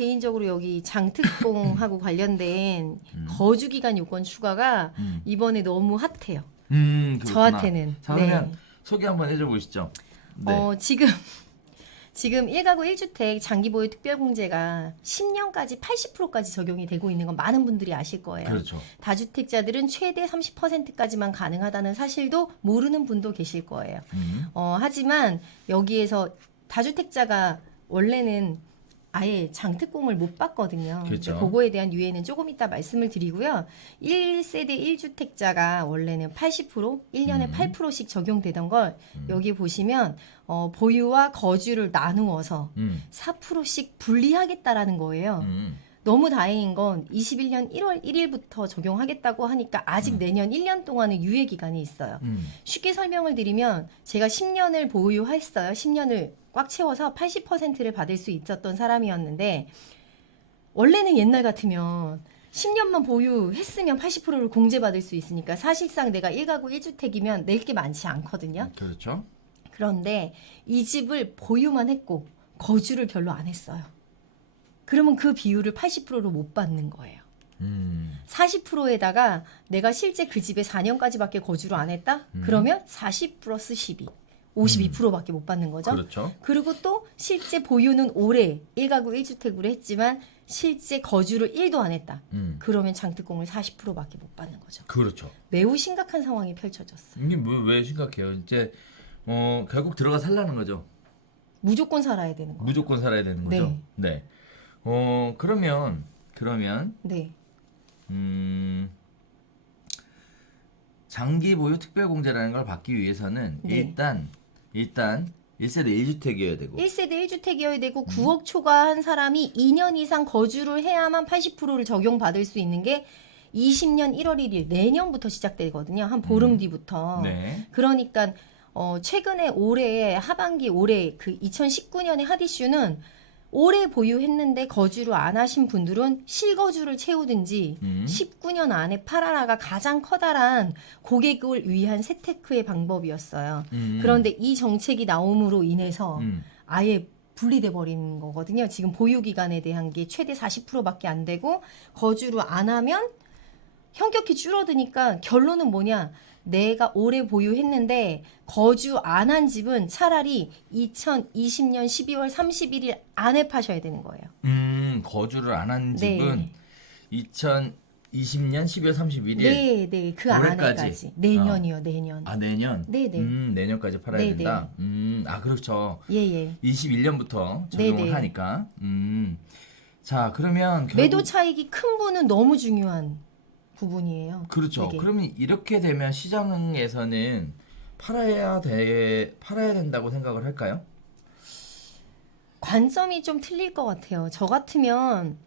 개인적으로 여기 장특공하고 관련된 거주기간 요건 추가가 이번에 너무 핫해요. 그렇구나. 저한테는. 자, 그러면 소개 한번 해줘 보시죠. 네. 지금 1가구 1주택 장기보유 특별공제가 10년까지 80%까지 적용이 되고 있는 건 많은 분들이 아실 거예요. 그렇죠. 다주택자들은 최대 30%까지만 가능하다는 사실도 모르는 분도 계실 거예요. 하지만 여기에서 다주택자가 원래는 아예 장특공을 못 받거든요. 그렇죠. 그거에 대한 유예는 조금 이따 말씀을 드리고요. 1세대 1주택자가 원래는 80%, 1년에 8%씩 적용되던 걸 여기 보시면 보유와 거주를 나누어서 4%씩 분리하겠다라는 거예요. 너무 다행인 건 21년 1월 1일부터 적용하겠다고 하니까 아직 내년 1년 동안은 유예 기간이 있어요. 쉽게 설명을 드리면 제가 10년을 보유했어요. 10년을 꽉 채워서 80%를 받을 수 있었던 사람이었는데 원래는 옛날 같으면 10년만 보유했으면 80%를 공제받을 수 있으니까 사실상 내가 1가구 1주택이면 낼 게 많지 않거든요. 그렇죠. 그런데 이 집을 보유만 했고 거주를 별로 안 했어요. 그러면 그 비율을 80%로 못 받는 거예요. 40%에다가 내가 실제 그 집에 4년까지밖에 거주를 안 했다? 그러면 40 플러스 12. 52%밖에 못 받는 거죠. 그렇죠. 그리고 또 실제 보유는 올해 1가구 1주택으로 했지만 실제 거주를 1도 안 했다. 그러면 장특공을 40%밖에 못 받는 거죠. 그렇죠. 매우 심각한 상황이 펼쳐졌어요. 이게 왜 심각해요? 이제 결국 들어가 살라는 거죠. 무조건 살아야 되는 거예요. 무조건 살아야 되는 거죠. 네. 그러면 네. 장기 보유 특별 공제라는 걸 받기 위해서는 네. 일단 1세대 1주택이어야 되고 1세대 1주택이어야 되고 9억 초과한 사람이 2년 이상 거주를 해야만 80%를 적용받을 수 있는 게 20년 1월 1일 내년부터 시작되거든요. 한 보름 뒤부터. 네. 그러니까 최근에 올해 하반기 올해 그 2019년의 핫 이슈는 오래 보유했는데 거주를 안 하신 분들은 실거주를 채우든지 19년 안에 팔아라가 가장 커다란 고객을 위한 세테크의 방법이었어요. 그런데 이 정책이 나옴으로 인해서 아예 분리돼 버리는 거거든요. 지금 보유 기간에 대한 게 최대 40%밖에 안 되고 거주를 안 하면 현격히 줄어드니까 결론은 뭐냐? 내가 오래 보유했는데 거주 안 한 집은 차라리 2020년 12월 31일 안에 파셔야 되는 거예요. 거주를 안 한 집은 2020년 12월 31일. 네. 그 올해까지. 안에까지. 내년이요, 내년. 아, 내년? 네네. 내년까지 팔아야 네네. 된다? 그렇죠. 예. 21년부터 적용을 네네. 하니까. 자, 그러면 결국 매도 차익이 큰 분은 너무 중요한 부분이에요. 그렇죠. 이게. 그러면 이렇게 되면 시장에서는 팔아야 된다고 생각을 할까요? 관점이 좀 틀릴 것 같아요. 저 같으면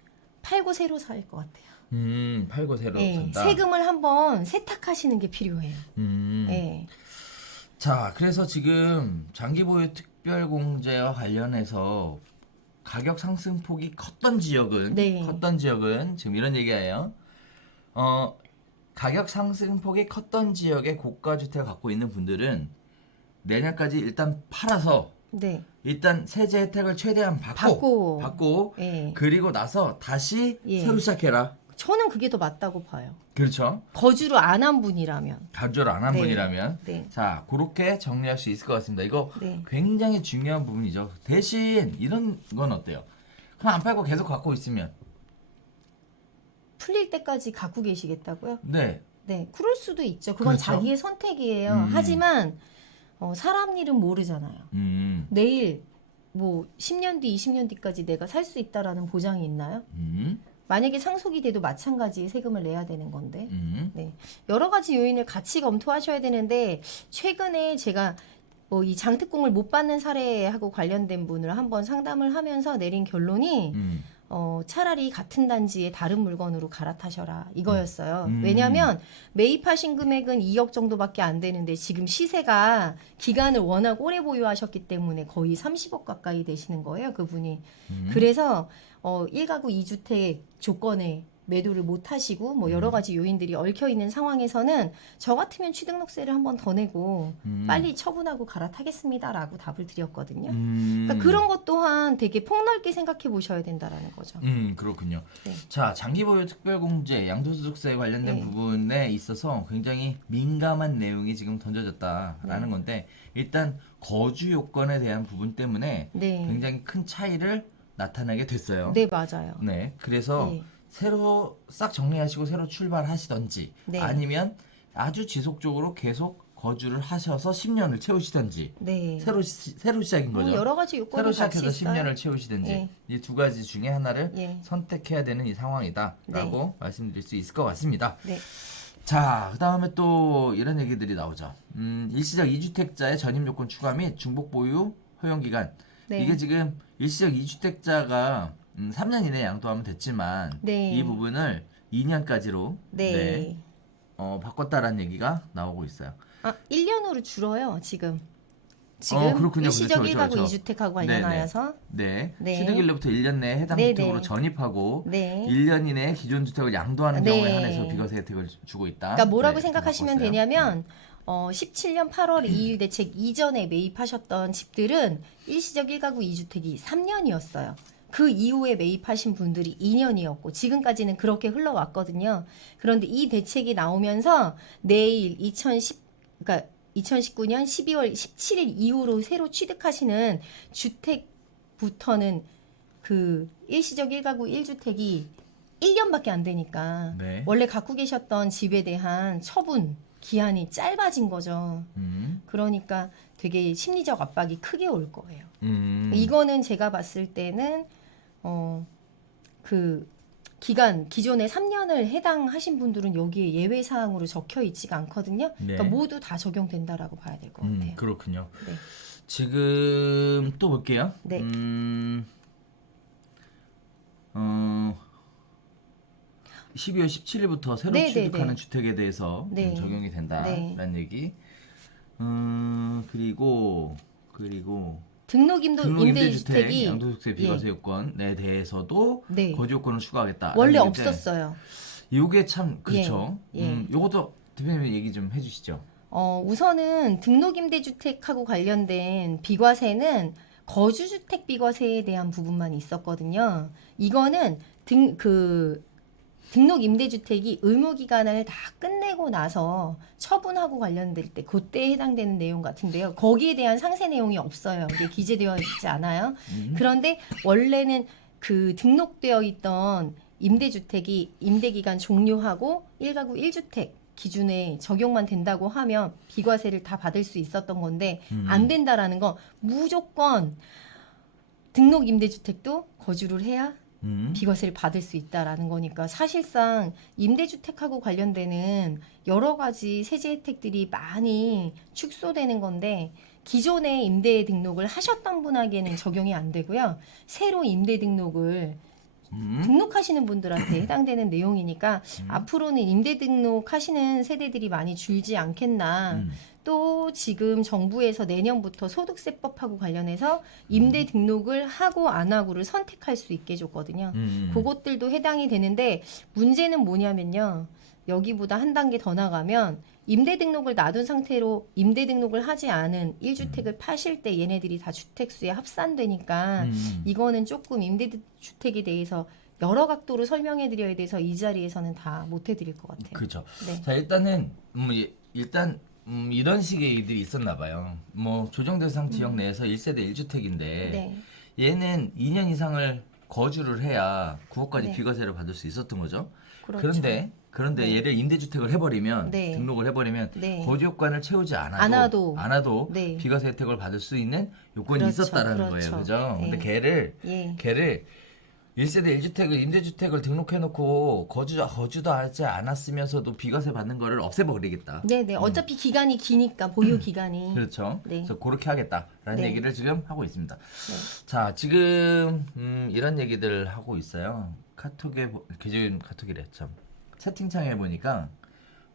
팔고 새로 살 것 같아요. 팔고 새로 네, 산다. 세금을 한번 세탁하시는 게 필요해요. 네. 자, 그래서 지금 장기보유 특별공제와 관련해서 가격 상승폭이 컸던 지역은 지금 이런 얘기예요. 가격 상승폭이 컸던 지역의 고가 주택을 갖고 있는 분들은 내년까지 일단 팔아서 네. 일단 세제 혜택을 최대한 받고 예. 그리고 나서 다시 예. 새로 시작해라. 저는 그게 더 맞다고 봐요. 그렇죠. 거주를 안 한 분이라면. 가주를 안 한 네. 분이라면 네. 자, 그렇게 정리할 수 있을 것 같습니다. 이거 네. 굉장히 중요한 부분이죠. 대신 이런 건 어때요? 그럼 안 팔고 계속 갖고 있으면 풀릴 때까지 갖고 계시겠다고요? 네. 네. 그럴 수도 있죠. 그건 그렇죠. 자기의 선택이에요. 하지만 사람 일은 모르잖아요. 내일 뭐 10년 뒤, 20년 뒤까지 내가 살 수 있다라는 보장이 있나요? 만약에 상속이 돼도 마찬가지 세금을 내야 되는 건데. 네. 여러 가지 요인을 같이 검토하셔야 되는데 최근에 제가 이 장특공을 못 받는 사례하고 관련된 분을 한번 상담을 하면서 내린 결론이 차라리 같은 단지에 다른 물건으로 갈아타셔라 이거였어요. 왜냐하면 매입하신 금액은 2억 정도밖에 안 되는데 지금 시세가 기간을 워낙 오래 보유하셨기 때문에 거의 30억 가까이 되시는 거예요, 그분이. 그래서 1가구 2주택 조건에 매도를 못 하시고 뭐 여러 가지 요인들이 얽혀 있는 상황에서는 저 같으면 취등록세를 한 번 더 내고 빨리 처분하고 갈아타겠습니다라고 답을 드렸거든요. 그러니까 그런 것 또한 되게 폭넓게 생각해 보셔야 된다라는 거죠. 그렇군요. 네. 자, 장기보유 특별공제, 양도소득세 관련된 네. 부분에 있어서 굉장히 민감한 내용이 지금 던져졌다라는 건데 일단 거주 요건에 대한 부분 때문에 네. 굉장히 큰 차이를 나타내게 됐어요. 네, 맞아요. 네, 그래서 네. 새로 싹 정리하시고 새로 출발하시던지 네. 아니면 아주 지속적으로 계속 거주를 하셔서 10년을 채우시던지 네. 새로 시작인 뭐 거죠. 여러 가지 요건이 새로 같이 시작해서 있어요. 10년을 채우시든지 예. 이 두 가지 중에 하나를 예. 선택해야 되는 이 상황이다라고 말씀드릴 수 있을 것 같습니다. 네. 자, 그 다음에 또 이런 얘기들이 나오죠. 일시적 2주택자의 전입 요건 추가 및 중복 보유 허용 기간. 네. 이게 지금 일시적 2주택자가 3년 이내에 양도하면 됐지만 네. 이 부분을 2년까지로 네. 바꿨다라는 얘기가 나오고 있어요. 아, 1년으로 줄어요, 지금. 그렇군요. 일시적 그렇죠, 1가구 그렇죠. 2주택하고 관련하여서 네. 네. 취득일로부터 1년 내에 해당 네, 주택으로 네. 전입하고 네. 1년 이내에 기존 주택을 양도하는 네. 경우에 한해서 비과세 혜택을 주고 있다. 그러니까 뭐라고 네, 생각하시면 바꿨어요. 되냐면 17년 8월 2일 대책 이전에 매입하셨던 집들은 일시적 1가구 2주택이 3년이었어요. 그 이후에 매입하신 분들이 2년이었고 지금까지는 그렇게 흘러왔거든요. 그런데 이 대책이 나오면서 내일 2019년 12월 17일 이후로 새로 취득하시는 주택부터는 그 일시적 1가구 1주택이 1년밖에 안 되니까 네. 원래 갖고 계셨던 집에 대한 처분 기한이 짧아진 거죠. 그러니까 되게 심리적 압박이 크게 올 거예요. 이거는 제가 봤을 때는 그 기존에 3년을 해당하신 분들은 여기에 예외 사항으로 적혀 있지가 않거든요. 네. 그러니까 모두 다 적용된다라고 봐야 될 것 같아요. 그렇군요. 네. 지금 또 볼게요. 네. 12월 17일부터 새로 네, 취득하는 네, 네. 주택에 대해서 네. 적용이 된다라는 얘기. 그리고 등록 등록 임대주택 임대주택이 양도소득세 비과세 요건에 대해서도 네. 거주 요건을 추가하겠다. 원래 없었어요. 이게 참 그렇죠. 예. 요것도 대표님 얘기 좀 해주시죠. 우선은 등록임대주택하고 관련된 비과세는 거주주택 비과세에 대한 부분만 있었거든요. 이거는 등록임대주택이 의무기간을 다 끝내고 나서 처분하고 관련될 때 그때에 해당되는 내용 같은데요. 거기에 대한 상세 내용이 없어요. 이게 기재되어 있지 않아요. 그런데 원래는 그 등록되어 있던 임대주택이 임대기간 종료하고 1가구 1주택 기준에 적용만 된다고 하면 비과세를 다 받을 수 있었던 건데 안 된다라는 건 무조건 등록 임대주택도 거주를 해야 비과세를 받을 수 있다라는 거니까 사실상 임대주택하고 관련되는 여러 가지 세제 혜택들이 많이 축소되는 건데 기존에 임대 등록을 하셨던 분에게는 적용이 안 되고요. 새로 임대 등록을 등록하시는 분들한테 해당되는 내용이니까 앞으로는 임대 등록하시는 세대들이 많이 줄지 않겠나. 또 지금 정부에서 내년부터 소득세법하고 관련해서 임대 등록을 하고 안 하고를 선택할 수 있게 해줬거든요. 그것들도 해당이 되는데 문제는 뭐냐면요. 여기보다 한 단계 더 나가면 임대 등록을 놔둔 상태로 임대 등록을 하지 않은 1주택을 파실 때 얘네들이 다 주택수에 합산되니까 이거는 조금 임대주택에 대해서 여러 각도로 설명해 드려야 돼서 이 자리에서는 다 못 해드릴 것 같아요. 그렇죠. 네. 자, 일단은 이런 식의 일들이 있었나 봐요. 뭐 조정대상 지역 내에서 1세대 1주택인데 네. 얘는 2년 이상을 거주를 해야 9억까지 네. 비과세를 받을 수 있었던 거죠. 그렇죠. 그런데 네. 얘를 임대주택을 해버리면 네. 등록을 해버리면 네. 거주 요건을 채우지 않아도 네. 비과세 혜택을 받을 수 있는 요건이 그렇죠. 있었다라는 그렇죠. 거예요. 그죠? 네. 근데 예. 걔를 1세대 1주택을 임대주택을 등록해놓고 거주도 하지 않았으면서도 비과세 받는 거를 없애버리겠다. 네네. 어차피 기간이 기니까 보유 기간이. 그렇죠. 네. 그래서 그렇게 하겠다라는 네. 얘기를 지금 하고 있습니다. 네. 자, 지금 이런 얘기들 하고 있어요. 카톡이래 참. 채팅창에 보니까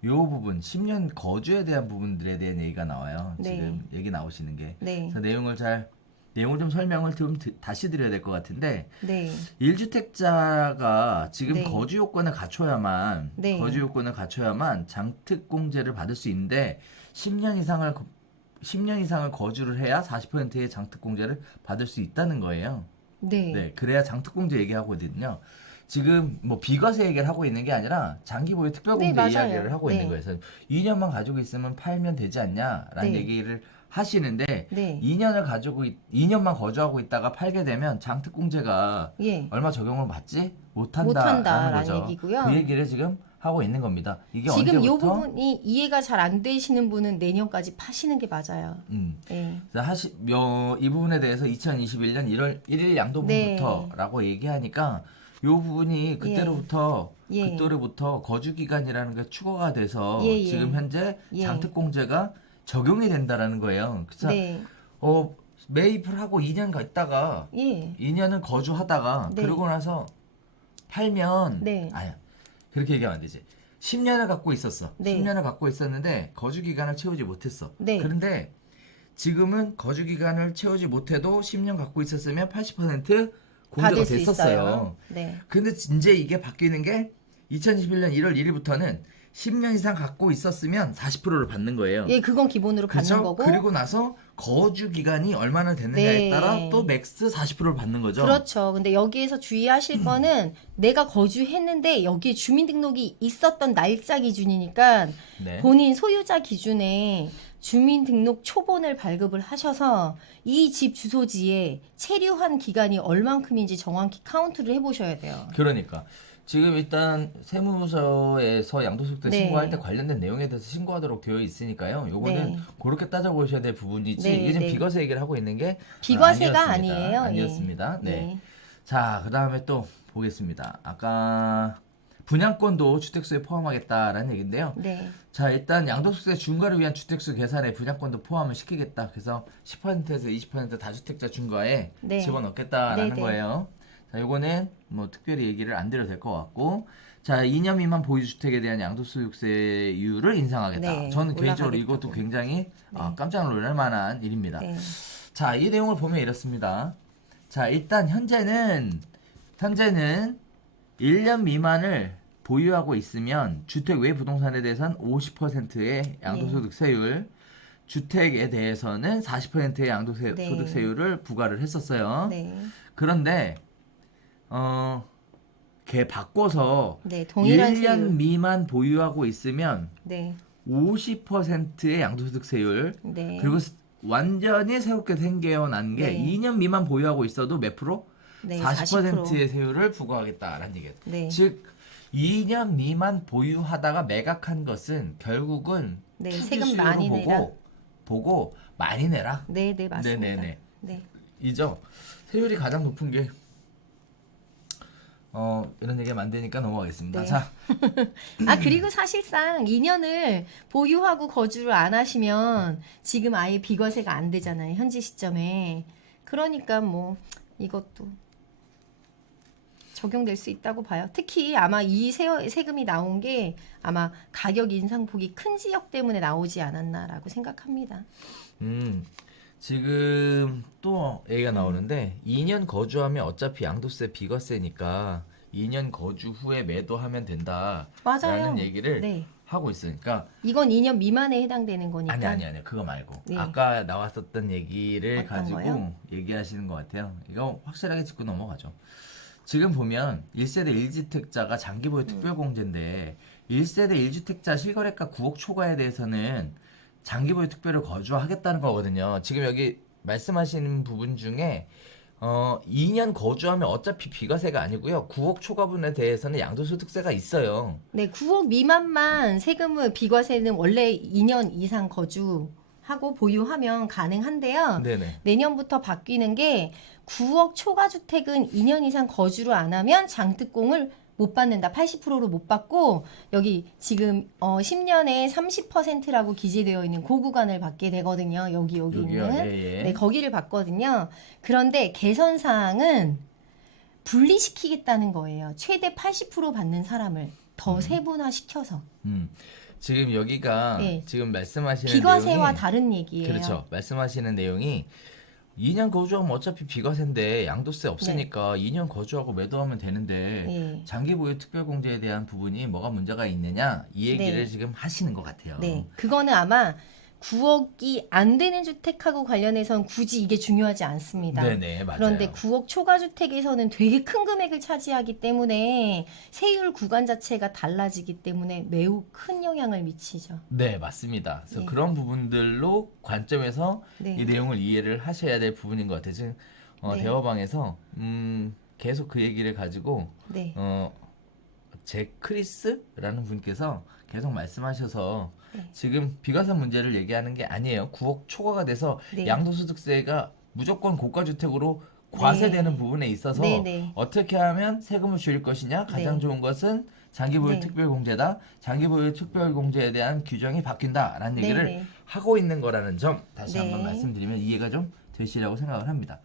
요 부분 10년 거주에 대한 부분들에 대한 얘기가 나와요. 네. 지금 얘기 나오시는 게. 네. 그래서 내용을 잘 내용을 좀 설명을 좀 다시 드려야 될 것 같은데 네. 1주택자가 지금 네. 거주 요건을 갖춰야만 네. 거주 요건을 갖춰야만 장특공제를 받을 수 있는데 10년 이상을 거주를 해야 40%의 장특공제를 받을 수 있다는 거예요. 네. 네, 그래야 장특공제 얘기하거든요. 지금 뭐 비과세 얘기를 하고 있는 게 아니라 장기보유 특별공제 네, 맞아요. 이야기를 하고 있는 네. 거예요. 그래서 2년만 가지고 있으면 팔면 되지 않냐라는 네. 얘기를 하시는데 네. 2년만 거주하고 있다가 팔게 되면 장특공제가 예. 얼마 적용을 받지 못한다라는 못한다라는 거죠. 얘기고요. 그 얘기를 지금 하고 있는 겁니다. 이게 지금 이 언제부터? 부분이 이해가 잘 안 되시는 분은 내년까지 파시는 게 맞아요. 예. 이 부분에 대해서 2021년 1월 1일 양도분부터라고 얘기하니까 이 부분이 그때로부터 예. 거주 기간이라는 게 추가가 돼서 예, 예. 지금 현재 예. 장특공제가 적용이 된다라는 거예요. 그래서 네. 매입을 하고 2년 있다가 예. 2년은 거주하다가 네. 그러고 나서 팔면 네. 아야 그렇게 얘기하면 안 되지. 10년을 갖고 있었어. 네. 10년을 갖고 있었는데 거주 기간을 채우지 못했어. 네. 그런데 지금은 거주 기간을 채우지 못해도 10년 갖고 있었으면 80% 공제가 받을 수 됐었어요. 있어요. 네. 근데 이제 이게 바뀌는 게 2021년 1월 1일부터는 10년 이상 갖고 있었으면 40%를 받는 거예요. 예, 그건 기본으로 받는 그렇죠? 거고. 그리고 나서 거주 기간이 얼마나 됐느냐에 네. 따라 또 맥스 40%를 받는 거죠. 그렇죠. 근데 여기에서 주의하실 거는 내가 거주했는데 여기에 주민등록이 있었던 날짜 기준이니까 네. 본인 소유자 기준에 주민등록 초본을 발급을 하셔서 이 집 주소지에 체류한 기간이 얼만큼인지 정확히 카운트를 해보셔야 돼요. 그러니까 지금 일단 세무서에서 양도소득세 네. 신고할 때 관련된 내용에 대해서 신고하도록 되어 있으니까요. 요거는 네. 그렇게 따져보셔야 될 부분이지 네, 이게 지금 네. 비과세 얘기를 하고 있는 게 비과세가 아니었습니다. 아니에요. 아니었습니다. 예. 네. 자, 그 다음에 또 보겠습니다. 아까 분양권도 주택수에 포함하겠다라는 얘기인데요. 네. 자, 일단 양도소득세 중과를 위한 주택수 계산에 분양권도 포함을 시키겠다. 그래서 10%에서 20% 다주택자 중과에 네. 집어넣겠다라는 네, 네. 거예요. 자, 요거는 뭐 특별히 얘기를 안 드려도 될 것 같고, 자, 2년 미만 보유주택에 대한 양도소득세율을 인상하겠다. 네, 저는 개인적으로 올라가겠다고. 이것도 굉장히 네. 깜짝 놀랄 만한 일입니다. 네. 자, 이 내용을 보면 이렇습니다. 자, 일단 현재는 1년 미만을 보유하고 있으면 주택 외 부동산에 대해서는 50%의 양도소득세율, 주택에 대해서는 40%의 양도소득세율을 부과를 했었어요. 네. 그런데 걔 바꿔서 네. 동일한 1년 세율. 미만 보유하고 있으면 네. 50%의 양도소득세율, 네. 그리고 완전히 새롭게 생겨난 게 네. 2년 미만 보유하고 있어도 몇 프로? 네. 40%의 세율을 부과하겠다라는 얘기예요. 네. 즉 2년 미만 보유하다가 매각한 것은 결국은 네, 투기 세금 수요로 많이 내라. 보고 많이 내라. 네, 네, 맞습니다. 네네네. 네. 이죠. 세율이 가장 높은 게 이런 얘기가 안 되니까 넘어가겠습니다. 네. 자, 그리고 사실상 2년을 보유하고 거주를 안 하시면 지금 아예 비과세가 안 되잖아요. 현재 시점에. 그러니까 뭐 이것도 적용될 수 있다고 봐요. 특히 아마 이 세금이 나온 게 아마 가격 인상폭이 큰 지역 때문에 나오지 않았나라고 생각합니다. 지금 또 얘기가 나오는데 2년 거주하면 어차피 양도세 비과세니까 2년 거주 후에 매도하면 된다라는 맞아요. 얘기를 네. 하고 있으니까 이건 2년 미만에 해당되는 거니까. 아니 그거 말고 네. 아까 나왔었던 얘기를 어떤 가지고 거요? 얘기하시는 것 같아요. 이거 확실하게 짚고 넘어가죠. 지금 보면 1세대 1주택자가 장기보유 특별공제인데 1세대 1주택자 실거래가 9억 초과에 대해서는 장기보유 특별을 거주하겠다는 거거든요. 지금 여기 말씀하시는 부분 중에 2년 거주하면 어차피 비과세가 아니고요. 9억 초과분에 대해서는 양도소득세가 있어요. 네, 9억 미만만 세금을 비과세는 원래 2년 이상 거주하고 보유하면 가능한데요. 네네. 내년부터 바뀌는 게 9억 초과 주택은 2년 이상 거주를 안 하면 장특공을 못 받는다. 80%로 못 받고 여기 지금 10년에 30%라고 기재되어 있는 그 구간을 받게 되거든요. 여기 여기요? 있는 예. 네, 거기를 받거든요. 그런데 개선 사항은 분리시키겠다는 거예요. 최대 80% 받는 사람을 더 세분화 시켜서 지금 여기가 네. 지금 말씀하시는 비과세와 내용이 다른 얘기예요. 그렇죠. 말씀하시는 내용이 2년 거주하면 어차피 비과세인데 양도세 없으니까 2년 거주하고 매도하면 되는데 네. 장기 보유 특별공제에 대한 부분이 뭐가 문제가 있느냐 이 얘기를 네. 지금 하시는 것 같아요. 네, 그거는 아마 9억이 안 되는 주택하고 관련해서는 굳이 이게 중요하지 않습니다. 네네 맞아요. 그런데 9억 초과 주택에서는 되게 큰 금액을 차지하기 때문에 세율 구간 자체가 달라지기 때문에 매우 큰 영향을 미치죠. 네 맞습니다. 그래서 네. 그런 부분들로 관점에서 네. 이 내용을 이해를 하셔야 될 부분인 것 같아요. 지금 네. 대화방에서 계속 그 얘기를 가지고 네. 제크리스라는 분께서 계속 말씀하셔서 네. 지금 비과세 문제를 얘기하는 게 아니에요. 9억 초과가 돼서 네. 양도소득세가 무조건 고가주택으로 과세되는 부분에 있어서 네, 네. 어떻게 하면 세금을 줄일 것이냐 가장 네. 좋은 것은 장기보유 네. 특별공제다. 장기보유 특별공제에 대한 규정이 바뀐다라는 네, 얘기를 네. 하고 있는 거라는 점 다시 네. 한번 말씀드리면 이해가 좀 되시라고 생각을 합니다.